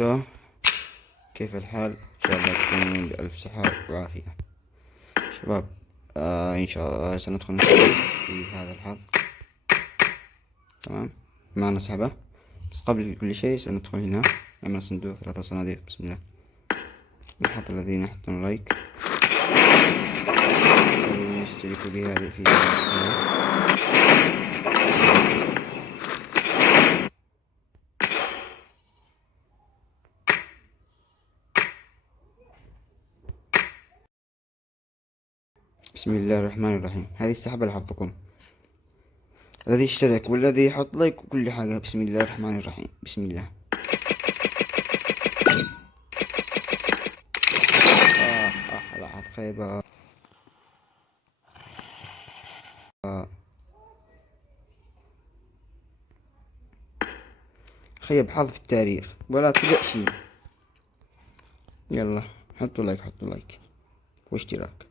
تو كيف الحال؟ إن شاء الله تكونون بألف صحة وعافية شباب. إن شاء الله سندخل في هذا الحظ. تمام، معنا سحبة، بس قبل كل شيء سندخل هنا، نعمل صندوق 3 صناديق. بسم الله. نحط الذين يحطون لايك يشتركوا بهذه في بسم الله الرحمن الرحيم. هذه السحبة لحظكم، الذي يشترك والذي يحط لايك وكل حاجة. بسم الله الرحمن الرحيم. بسم الله. لحظ خيبة. خيب حظ في التاريخ ولا تبدأ شيء. يلا حطوا لايك واشتراك.